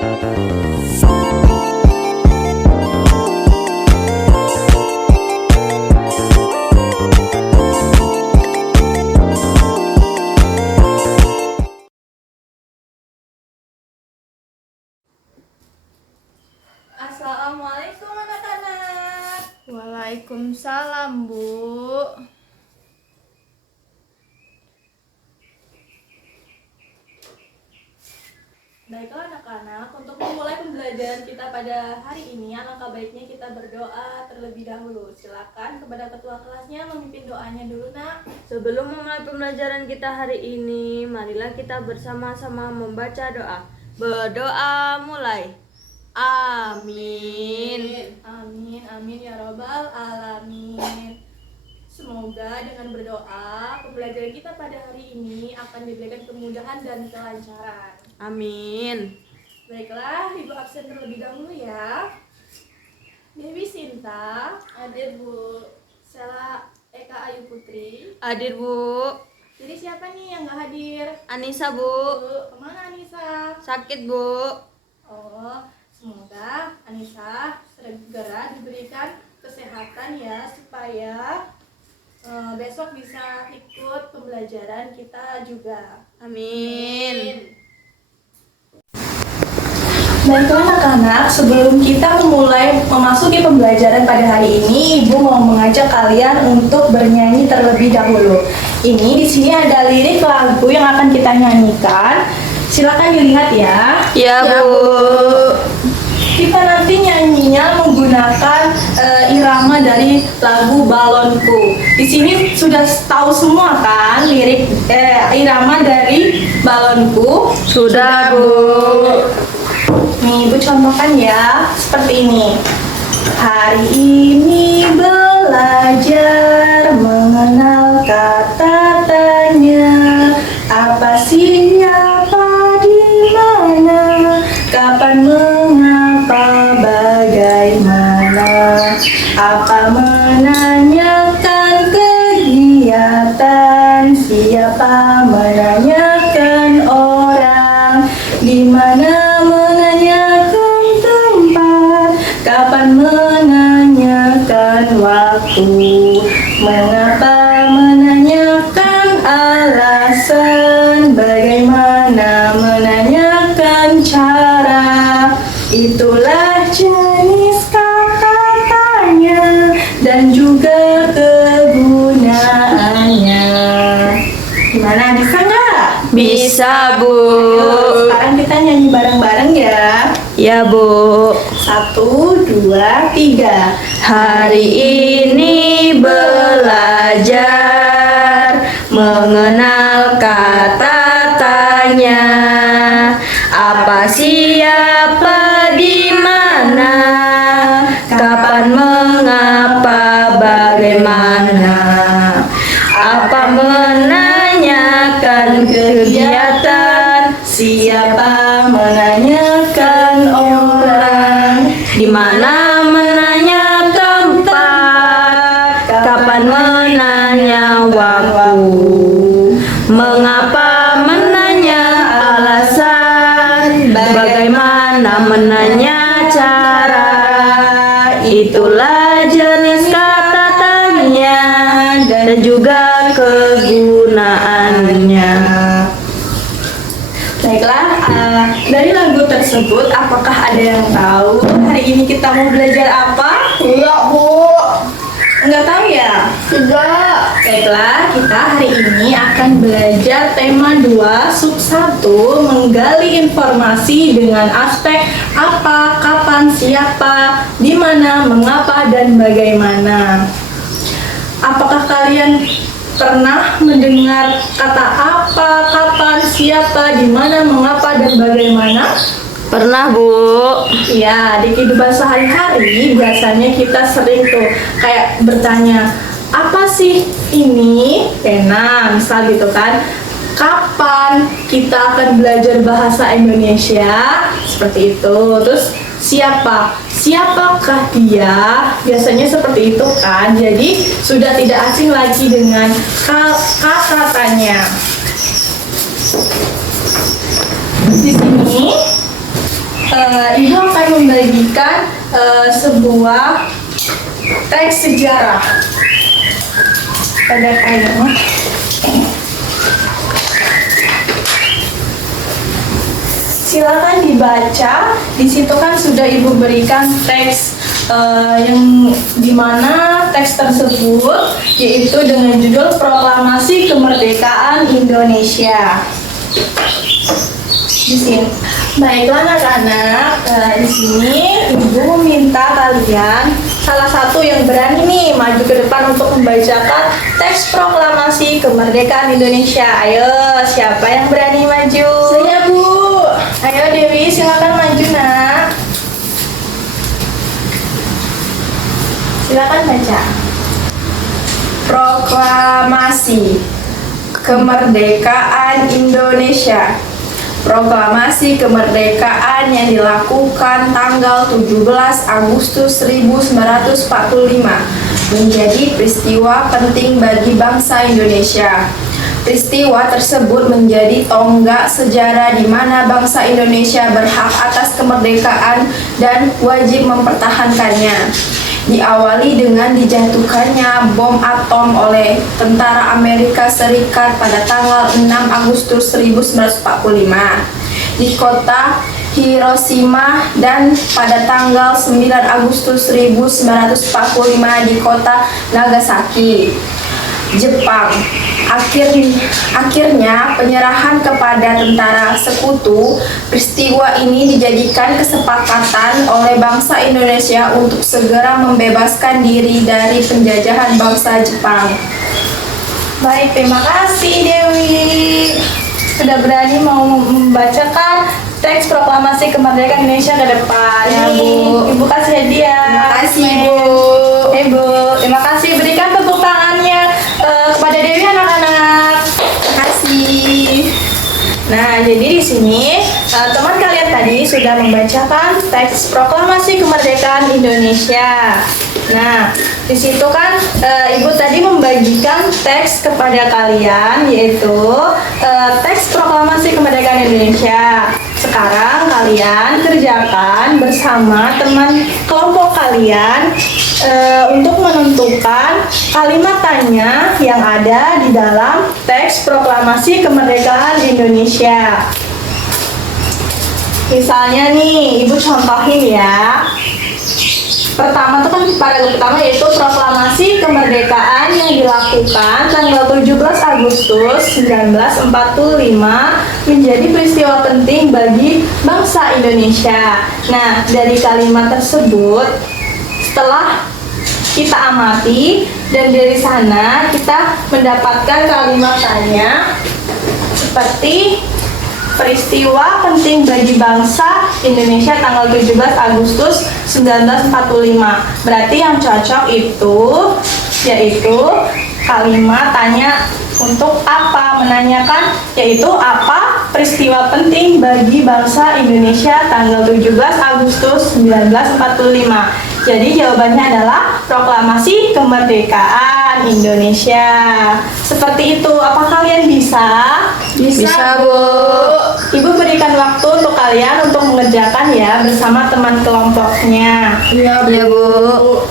Assalamualaikum anak-anak. Waalaikumsalam, Bu. Baiklah anak-anak, untuk memulai pembelajaran kita pada hari ini, alangkah baiknya kita berdoa terlebih dahulu. Silakan kepada ketua kelasnya memimpin doanya dulu, Nak. Sebelum memulai pembelajaran kita hari ini, marilah kita bersama-sama membaca doa. Berdoa mulai. Amin. Amin, amin ya robbal alamin. Semoga dengan berdoa, pembelajaran kita pada hari ini akan diberikan kemudahan dan kelancaran. Amin. Baiklah, Ibu absen terlebih dahulu ya. Dewi Sinta, Ade Bu Sela Eka Ayu Putri. Hadir, Bu. Jadi siapa nih yang gak hadir? Anissa, Bu. Kemana Anissa? Sakit, Bu. Oh, semoga Anissa segera diberikan kesehatan ya, supaya besok bisa ikut pembelajaran kita juga. Amin. Baiklah anak-anak, sebelum kita memasuki pembelajaran pada hari ini, Ibu mau mengajak kalian untuk bernyanyi terlebih dahulu. Ini di sini ada lirik lagu yang akan kita nyanyikan. Silakan dilihat ya. Ya, Bu. Kita nanti nyanyinya menggunakan irama dari lagu Balonku. Di sini sudah tahu semua kan lirik irama dari Balonku? Sudah, Bu. Nih, Ibu contohkan ya, seperti ini. Hari ini belajar mengenal kata tanya. Apa, siapa, di mana, kapan, mengapa, bagaimana. Apa, menanyakan kegiatan. Siapa, menanyakan orang. Di mana, menanyakan tempat. Kapan, menanyakan waktu. Mengapa, menanyakan alasan. Bagaimana, menanyakan cara. Itulah jenis kata tanya dan juga kegunaannya. Gimana, bisa nggak? Bisa, Bu. Sekarang kita nyanyi bareng-bareng ya. Ya, Bu. 1, 2, 3. Hari ini belajar mengenal kata tanya. Apa, siapa, di mana, kapan, mengapa, bagaimana. Apa, menanyakan kegiatan. Siapa, menanyakan orang. Di mana, menanya tempat. Kapan, menanya waktu. Mengapa, menanya alasan. Bagaimana, menanya cara. Itulah jenis kata tanya dan juga kegunaannya. Baiklah, dari lagu tersebut apakah ada yang tahu hari ini kita mau belajar apa? Iya, Bu. Enggak tahu ya? Tidak. Baiklah, kita hari ini akan belajar tema 2 sub 1, menggali informasi dengan aspek apa, kapan, siapa, di mana, mengapa, dan bagaimana. Apakah kalian pernah mendengar kata apa, kapan, siapa, di mana, mengapa, dan bagaimana? Pernah, Bu. Ya, di kehidupan sehari-hari biasanya kita sering tuh kayak bertanya, apa sih ini? Pena, misal gitu kan. Kapan kita akan belajar bahasa Indonesia? Seperti itu. Terus siapa? Siapakah dia? Biasanya seperti itu kan. Jadi sudah tidak asing lagi dengan kata tanya. Di sini Ibu akan membagikan sebuah teks sejarah pada kalian. Silakan dibaca. Di situ kan sudah Ibu berikan teks yang dimana teks tersebut yaitu dengan judul Proklamasi Kemerdekaan Indonesia. Di sini. Baiklah anak-anak, di sini Ibu meminta kalian salah satu yang berani nih maju ke depan untuk membacakan teks Proklamasi Kemerdekaan Indonesia. Ayo, siapa yang berani maju? Saya, Bu. Ayo Dewi, silakan maju nak. Silakan baca. Proklamasi Kemerdekaan Indonesia. Proklamasi kemerdekaan yang dilakukan tanggal 17 Agustus 1945 menjadi peristiwa penting bagi bangsa Indonesia. Peristiwa tersebut menjadi tonggak sejarah di mana bangsa Indonesia berhak atas kemerdekaan dan wajib mempertahankannya. Diawali dengan dijatuhkannya bom atom oleh tentara Amerika Serikat pada tanggal 6 Agustus 1945 di kota Hiroshima dan pada tanggal 9 Agustus 1945 di kota Nagasaki, Jepang. Akhirnya penyerahan kepada tentara sekutu. Peristiwa ini dijadikan kesepakatan oleh bangsa Indonesia untuk segera membebaskan diri dari penjajahan bangsa Jepang. Baik, terima kasih Dewi. Sudah berani mau membacakan teks Proklamasi Kemerdekaan Indonesia ke depan. Ya, Bu. Nih, Ibu kasih hadiah. Terima kasih, Bu. Bu, terima kasih. Berikan tepuk tangannya kepada Dewi anak-anak. Terima kasih. Nah, jadi di sini teman kalian tadi sudah membacakan teks Proklamasi Kemerdekaan Indonesia. Nah, di situ kan Ibu tadi membagikan teks kepada kalian yaitu teks Proklamasi Kemerdekaan Indonesia. Sekarang kalian kerjakan bersama teman kelompok kalian untuk menentukan kalimat tanya yang ada di dalam teks Proklamasi Kemerdekaan Indonesia. Misalnya nih, Ibu contohin ya. Pertama tuh kan paragraf pertama yaitu proklamasi kemerdekaan yang dilakukan tanggal 17 Agustus 1945 menjadi peristiwa penting bagi bangsa Indonesia. Nah, dari kalimat tersebut setelah kita amati dan dari sana kita mendapatkan kalimat tanya seperti peristiwa penting bagi bangsa Indonesia tanggal 17 Agustus 1945. Berarti yang cocok itu yaitu kalimat tanya untuk apa, menanyakan yaitu apa peristiwa penting bagi bangsa Indonesia tanggal 17 Agustus 1945. Jadi jawabannya adalah proklamasi kemerdekaan Indonesia. Seperti itu. Apa kalian bisa? Bisa, Bu. Ibu berikan waktu untuk kalian untuk mengerjakan ya bersama teman kelompoknya. Iya, Bu.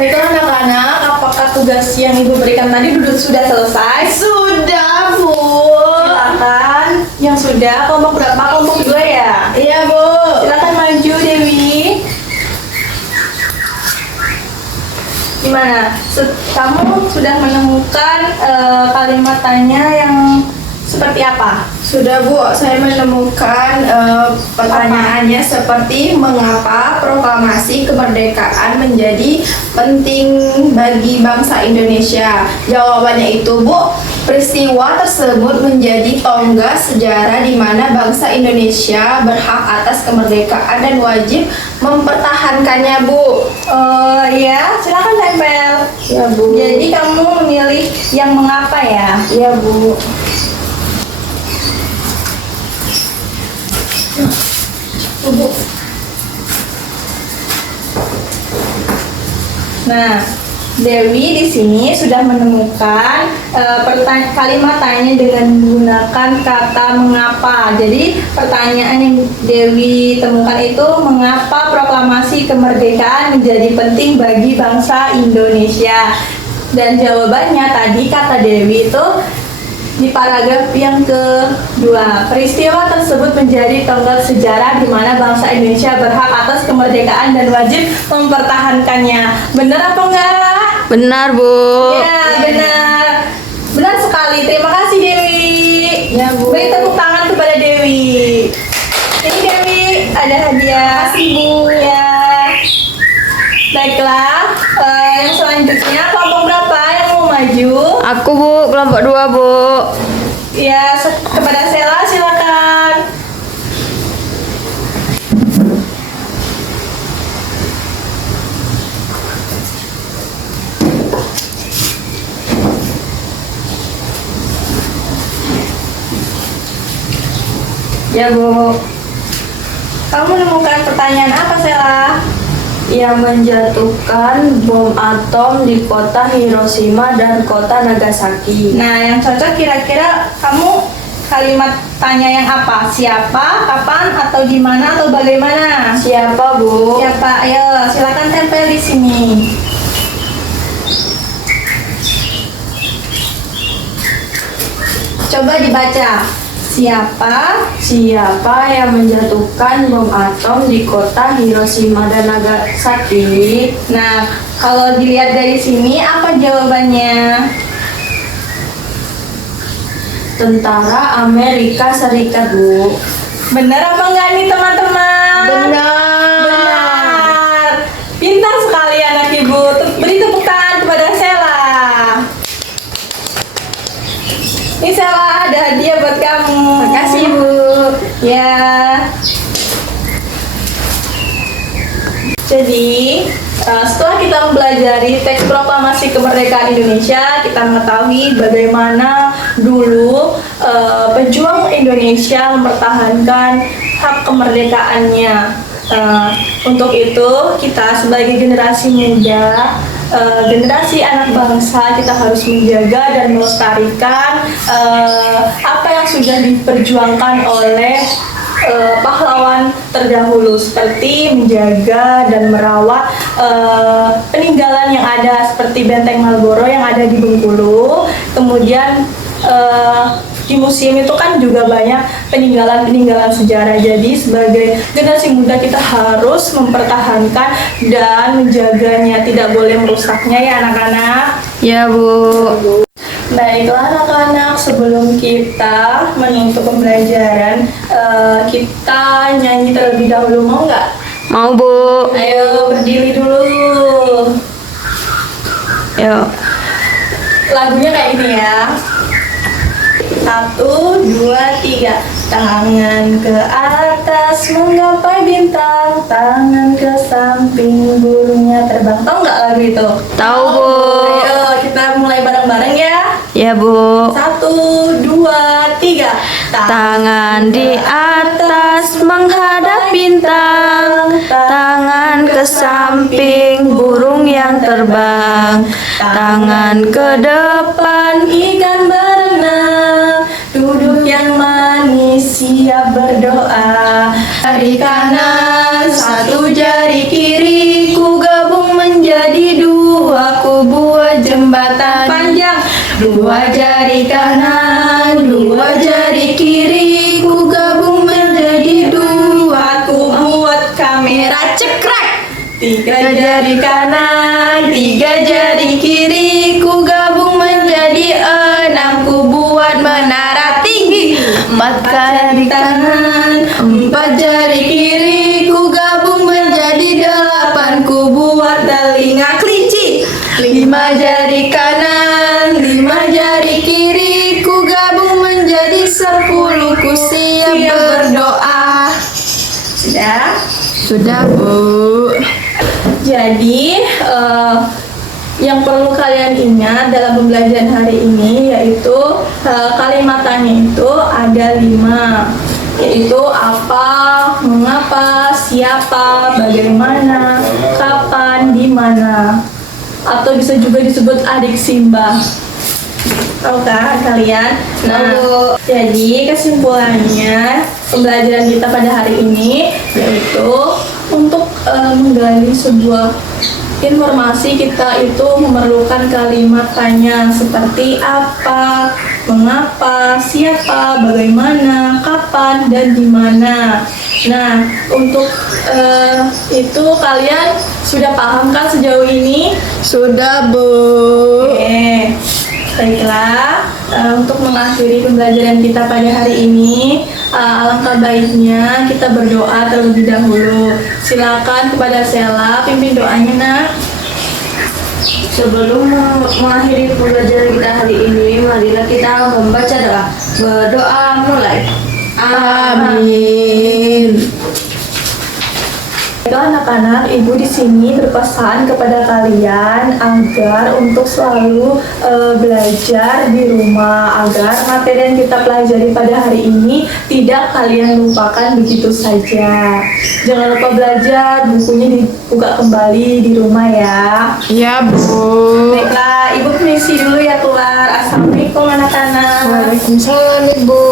Baiklah anak-anak, apakah tugas yang Ibu berikan tadi sudah selesai? Sudah, Bu. Silakan. Yang sudah, kelompok berapa? Kelompok 2 ya? Iya, Bu. Silakan maju Dewi. Gimana? Kamu sudah menemukan kalimat tanya yang seperti apa? Sudah, Bu, saya menemukan pertanyaannya seperti mengapa proklamasi kemerdekaan menjadi penting bagi bangsa Indonesia. Jawabannya itu, Bu, peristiwa tersebut menjadi tonggak sejarah di mana bangsa Indonesia berhak atas kemerdekaan dan wajib mempertahankannya, Bu. Ya, silakan tempel. Ya, Bu. Jadi kamu memilih yang mengapa ya? Ya, Bu. Nah, Dewi di sini sudah menemukan kalimat tanya dengan menggunakan kata mengapa. Jadi pertanyaan yang Dewi temukan itu, mengapa proklamasi kemerdekaan menjadi penting bagi bangsa Indonesia? Dan jawabannya tadi kata Dewi itu di paragraf yang kedua. Peristiwa tersebut menjadi tonggak sejarah di mana bangsa Indonesia berhak atas kemerdekaan dan wajib mempertahankannya. Benar apa enggak? Benar, Bu. Ya, benar. Benar sekali. Terima kasih Dewi. Ya, Bu. Beri tepuk tangan kepada Dewi. Ini Dewi ada hadiah. Terima kasih, Bu. Ya. Baiklah, yang selanjutnya kelompok berapa yang mau maju? Aku, Bu, kelompok 2, Bu. Ya, kepada Sela silakan. Ya, Bu. Kamu menemukan pertanyaan apa, Sela? Yang menjatuhkan bom atom di kota Hiroshima dan kota Nagasaki. Nah, yang cocok kira-kira kamu kalimat tanya yang apa? Siapa, kapan, atau di mana, atau bagaimana? Siapa, Bu? Siapa? Ayo, silakan tempel di sini. Coba dibaca. Siapa yang menjatuhkan bom atom di kota Hiroshima dan Nagasaki? Nah, kalau dilihat dari sini, apa jawabannya? Tentara Amerika Serikat, Bu. Benar apa enggak nih teman-teman? Benar. Pintar sekali anak ibu. Beri tepuk tangan kepada Sela. Ini Sela, ada hadiah buat kamu. Makasih, Bu. Ya. Jadi, setelah kita mempelajari teks proklamasi kemerdekaan Indonesia, kita mengetahui bagaimana dulu pejuang Indonesia mempertahankan hak kemerdekaannya. Untuk itu, kita sebagai generasi muda, generasi anak bangsa, kita harus menjaga dan melestarikan apa yang sudah diperjuangkan oleh pahlawan terdahulu, seperti menjaga dan merawat peninggalan yang ada seperti Benteng Marlboro yang ada di Bengkulu. Kemudian di museum itu kan juga banyak peninggalan-peninggalan sejarah. Jadi sebagai generasi muda kita harus mempertahankan dan menjaganya, tidak boleh merusaknya ya anak-anak. Ya, Bu. Baiklah anak-anak, sebelum kita menutup pembelajaran, kita nyanyi terlebih dahulu, mau nggak? Mau, Bu. Ayo berdiri dulu. Yuk. Lagunya kayak gini ya. 1, 2, 3. Tangan ke atas menggapai bintang, tangan ke samping burungnya terbang. Tahu nggak lagu itu? Tahu, Bu. Ayo kita mulai bareng-bareng ya. Ya, Bu. 1, 2, 3. Tangan di atas menghadap bintang, tangan ke samping burung yang terbang, tangan ke depan ikan berenang, duduk yang manis siap berdoa. Jari kanan, satu jari kiri, ku gabung menjadi dua, ku buat jembatan panjang. Dua jari kanan, dua jari kiri, ku gabung menjadi dua, ku buat kamera cekrek. 3 jari kanan, 3 jari kiri, ku gabung menjadi 6, ku buat menara tinggi. 4 jari kanan, 4 jari kiri, ku gabung menjadi 8, ku buat telinga kelinci. 5 jari kanan, 5 jari kiri, ku gabung menjadi 10, ku siap berdoa. Sudah? Sudah, Bu. Jadi yang perlu kalian ingat dalam pembelajaran hari ini yaitu kalimatannya itu ada 5, yaitu apa, mengapa, siapa, bagaimana, kapan, di mana. atau bisa juga disebut adik Simba. Tahu kan kalian? Nah, jadi kesimpulannya pembelajaran kita pada hari ini yaitu untuk menggali sebuah informasi, kita itu memerlukan kalimat tanya seperti apa, mengapa, siapa, bagaimana, kapan, dan di mana. Nah, untuk itu kalian sudah paham kan sejauh ini? Sudah, Bu. Oke. Baiklah, untuk mengakhiri pembelajaran kita pada hari ini, alangkah baiknya kita berdoa terlebih dahulu. Silakan kepada Sela, pimpin doanya, Nak. Sebelum mengakhiri pembelajaran kita hari ini, marilah kita membaca doa. Berdoa mulai. Amin. Baiklah anak-anak, ibu di sini berpesan kepada kalian agar untuk selalu belajar di rumah, agar materi yang kita pelajari pada hari ini tidak kalian lupakan begitu saja. Jangan lupa belajar, bukunya dibuka kembali di rumah ya. Ya, Bu. Baiklah, ibu permisi dulu ya keluar. Assalamualaikum anak-anak. Waalaikumsalam, Ibu.